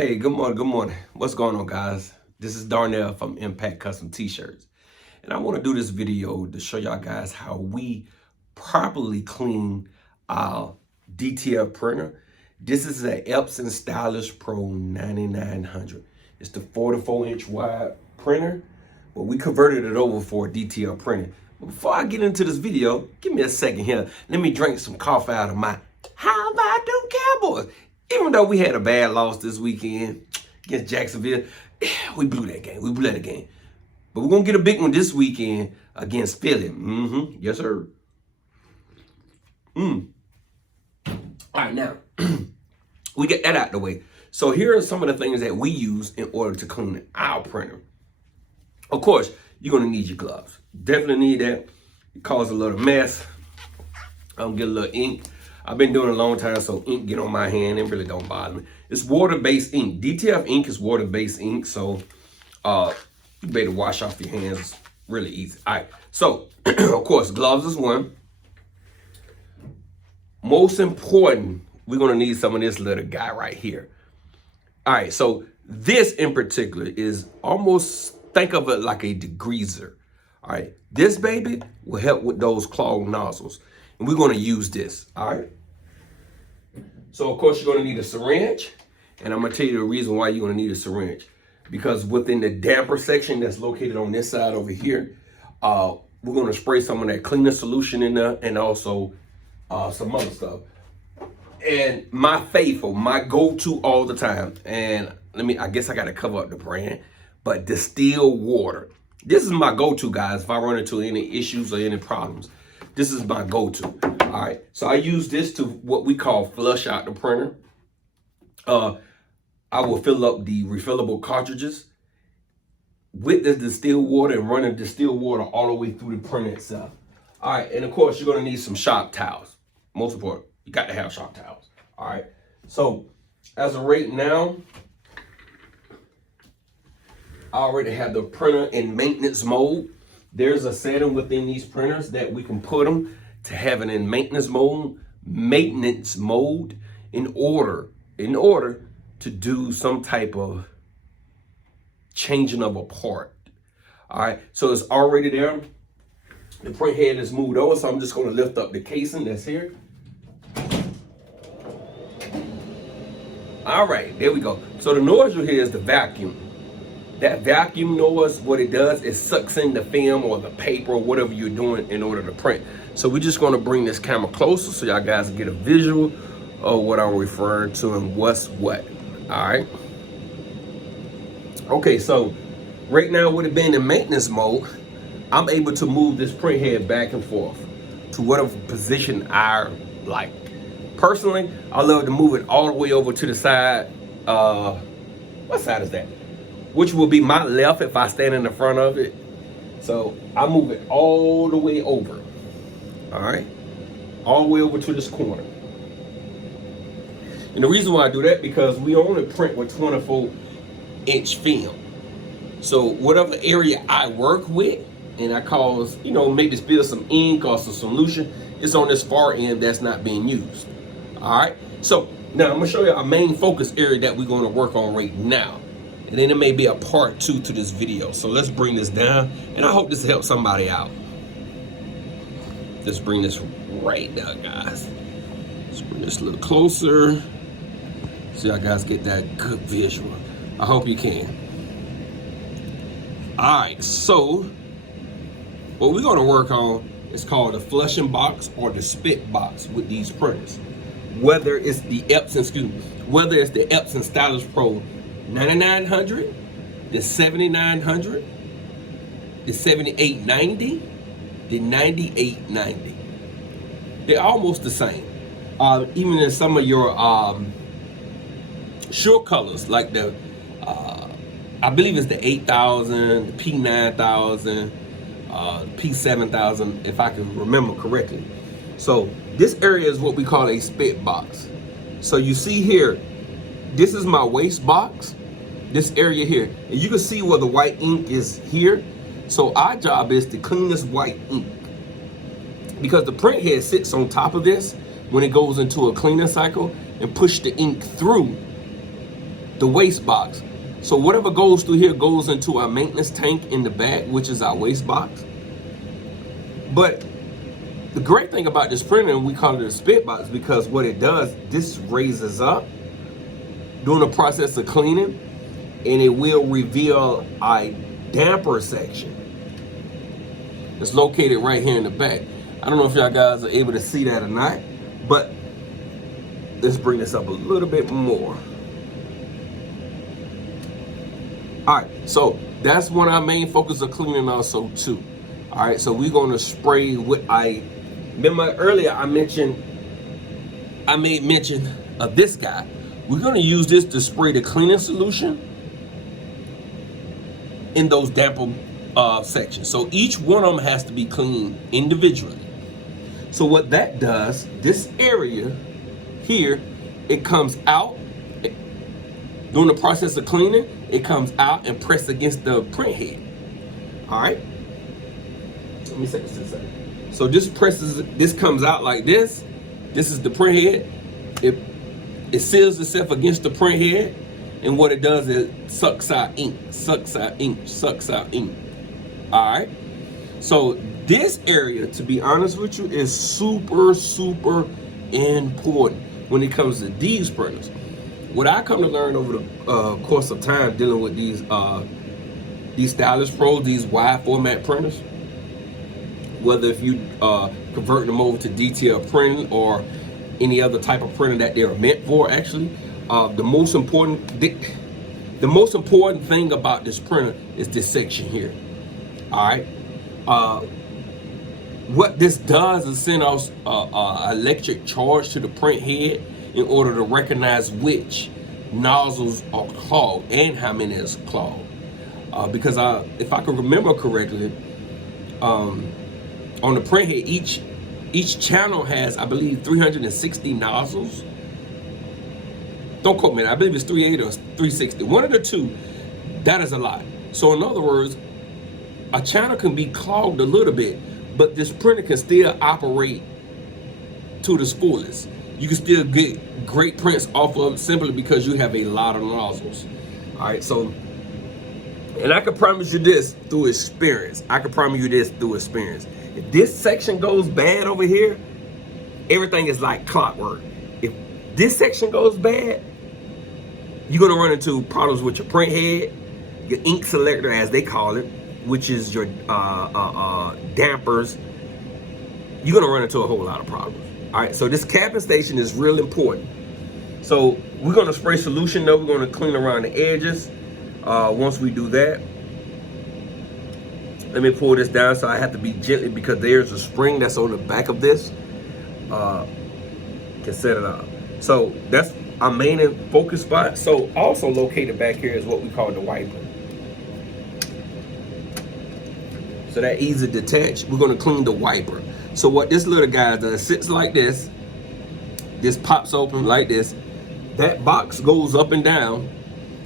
Hey, good morning, good morning. What's going on, guys? This is Darnell from Impact Custom T-Shirts. And I want to do this video to show y'all guys how we properly clean our DTF printer. This is an Epson Stylus Pro 9900. It's the 44-inch wide printer, but we converted it over for a DTF printer. But before I get into this video, give me a second here. Let me drink some coffee out of my How About Them Cowboys. Even though we had a bad loss this weekend against Jacksonville, we blew that game. We blew that game. But we're going to get a big one this weekend against Philly. Yes, sir. All right, now, we get that out the way. So here are some of the things that we use in order to clean our printer. Of course, you're going to need your gloves. Definitely need that. It causes a little mess. Get a little ink. I've been doing it a long time, so ink get on my hand. It really don't bother me. It's water-based ink. DTF ink is water-based ink, so you better wash off your hands. It's really easy. All right, so of course, gloves is one. Most important, we're gonna need some of this little guy right here. All right, so this in particular is almost, think of it like a degreaser. All right, this baby will help with those clogged nozzles. And we're gonna use this, all right? So of course you're gonna need a syringe, and I'm gonna tell you the reason why you're gonna need a syringe. Because within the damper section that's located on this side over here, we're gonna spray some of that cleaner solution in there and also some other stuff. And my faithful, my go-to all the time, and I guess I gotta cover up the brand, but distilled water. This is my go-to, guys, if I run into any issues or any problems. This is my go-to. All right, so I use this to what we call flush out the printer. I will fill up the refillable cartridges with the distilled water and run the distilled water all the way through the printer itself. All right, and of course you're gonna need some shop towels. Most important, you got to have shop towels. All right, so as of right now, I already have the printer in maintenance mode. There's a setting within these printers that we can put them to have it in maintenance mode in order to do some type of changing of a part. All right, so it's already there. The print head is moved over, so I'm just going to lift up the casing that's here. All right, there we go. So the nozzle here is the vacuum. That vacuum noise, what it does is sucks in the film or the paper or whatever you're doing in order to print. So we're just gonna bring this camera closer so y'all guys get a visual of what I'm referring to and what's what, all right? Okay, so right now with it being in maintenance mode, I'm able to move this print head back and forth to whatever position I like. Personally, I love to move it all the way over to the side. What side is that? Which will be my left if I stand in the front of it. So I move it all the way over, all right? All the way over to this corner. And the reason why I do that, because we only print with 24-inch film. So whatever area I work with, and I cause, maybe spill some ink or some solution, it's on this far end that's not being used, all right? So now I'm gonna show you our main focus area that we're gonna work on right now. And then there may be a part 2 to this video. So let's bring this down, and I hope this helps somebody out. Let's bring this right down, guys. Let's bring this a little closer so y'all guys get that good visual. I hope you can. All right, so what we're gonna work on is called the flushing box or the spit box with these printers. Whether it's the Epson Stylus Pro 9900, the 7900, the 7890, the 9890. They're almost the same. Even in some of your short colors, like the I believe it's the 8000, the P9000, P7000, if I can remember correctly. So this area is what we call a spit box. So you see here, this is my waste box. This area here, and you can see where the white ink is here. So our job is to clean this white ink, because the print head sits on top of this when it goes into a cleaning cycle and push the ink through the waste box. So whatever goes through here goes into our maintenance tank in the back, which is our waste box. But the great thing about this printer, we call it a spit box, because what it does, this raises up during the process of cleaning, and it will reveal a damper section. It's located right here in the back. I don't know if y'all guys are able to see that or not, but let's bring this up a little bit more. All right, so that's one of our main focus of cleaning also too. All right, so we're gonna spray what remember earlier I made mention of this guy. We're gonna use this to spray the cleaning solution in those damper sections. So each one of them has to be cleaned individually. So what that does, this area here, it comes out during the process of cleaning, it comes out and press against the print head. All right, let me set this aside. So this comes out like this. This is the print head. It seals itself against the print head, and what it does is sucks out ink, sucks out ink, sucks out ink. All right, so this area, to be honest with you, is super, super important when it comes to these printers. What I come to learn over the course of time dealing with these Stylus Pros, these wide format printers, whether if you convert them over to DTF printing or any other type of printer that they're meant for, actually, the most important thing about this printer is this section here. All right, what this does is send out electric charge to the print head in order to recognize which nozzles are clogged and how many is clogged. Because if I can remember correctly, on the print head, each channel has, I believe, 360 nozzles. Don't quote me, I believe it's 380 or 360. One of the two, that is a lot. So in other words, a channel can be clogged a little bit, but this printer can still operate to the fullest. You can still get great prints off of it simply because you have a lot of nozzles. All right, so, and I can promise you this through experience. If this section goes bad over here, everything is like clockwork. If this section goes bad, you're gonna run into problems with your print head, your ink selector, as they call it, which is your dampers. You're gonna run into a whole lot of problems. All right, so this capping station is real important. So we're gonna spray solution though. We're gonna clean around the edges. Once we do that, let me pull this down, so I have to be gently because there's a spring that's on the back of this. Can set it up. So that's our main and focus spot. So also located back here is what we call the wiper. So that easy to detach. We're gonna clean the wiper. So what this little guy does, sits like this. This pops open like this. That box goes up and down,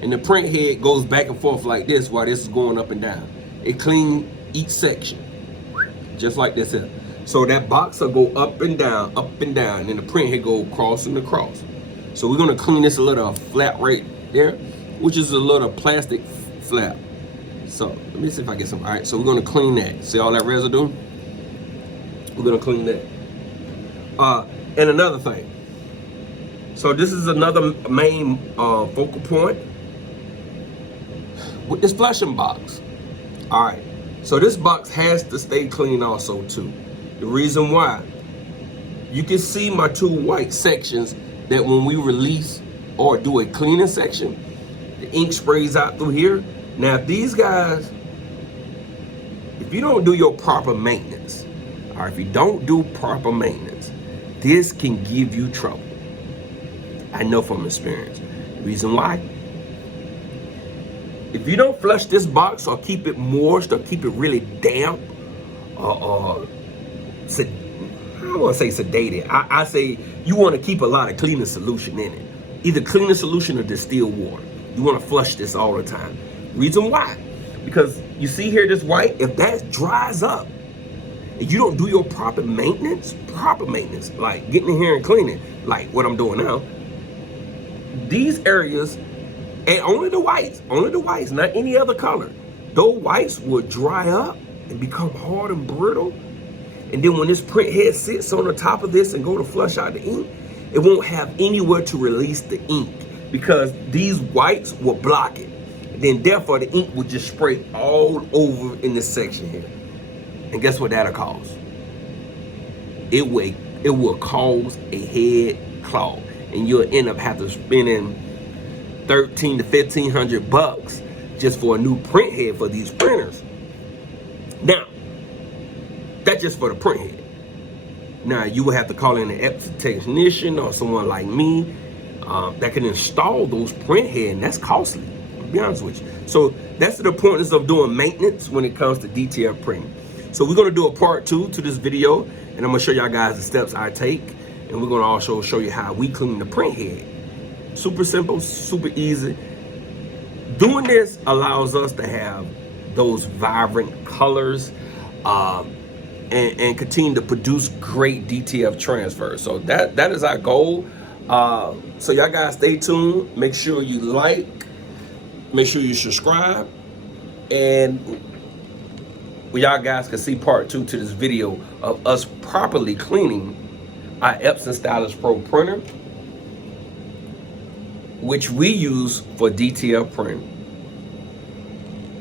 and the print head goes back and forth like this while this is going up and down. It cleans each section, just like this here. So that box will go up and down, and then the print head go across and across. So we're gonna clean this a little flap right there, which is a little plastic flap. So let me see if I get some. All right, so we're gonna clean that. See all that residue? We're gonna clean that. And another thing. So this is another main focal point with this flushing box. All right, so this box has to stay clean also too. The reason why, you can see my two white sections that when we release or do a cleaning section, the ink sprays out through here. Now, if these guys, if you don't do your proper maintenance, or if you don't do proper maintenance, this can give you trouble. I know from experience. Reason why? If you don't flush this box or keep it moist or keep it really damp, I don't want to say sedated. I say you want to keep a lot of cleaning solution in it. Either cleaning solution or distilled water. You want to flush this all the time. Reason why? Because you see here this white, if that dries up and you don't do your proper maintenance, like getting in here and cleaning, like what I'm doing now, these areas And only the whites, not any other color. Those whites will dry up and become hard and brittle. And then when this print head sits on the top of this and go to flush out the ink, it won't have anywhere to release the ink because these whites will block it. And then therefore the ink will just spray all over in this section here. And guess what that'll cause? It will cause a head clog. And you'll end up having to spending $1,300 to $1,500 just for a new print head for these printers. Now, that's just for the print head. Now, you will have to call in an Epson technician or someone like me that can install those print head, and that's costly, to be honest with you. So that's the importance of doing maintenance when it comes to DTF printing. So we're gonna do a part 2 to this video, and I'm gonna show y'all guys the steps I take, and we're gonna also show you how we clean the print head. Super simple, super easy. Doing this allows us to have those vibrant colors and continue to produce great DTF transfers. So that is our goal. So y'all guys stay tuned. Make sure you like, make sure you subscribe, and y'all guys can see part 2 to this video of us properly cleaning our Epson Stylus Pro printer, which we use for DTF printing.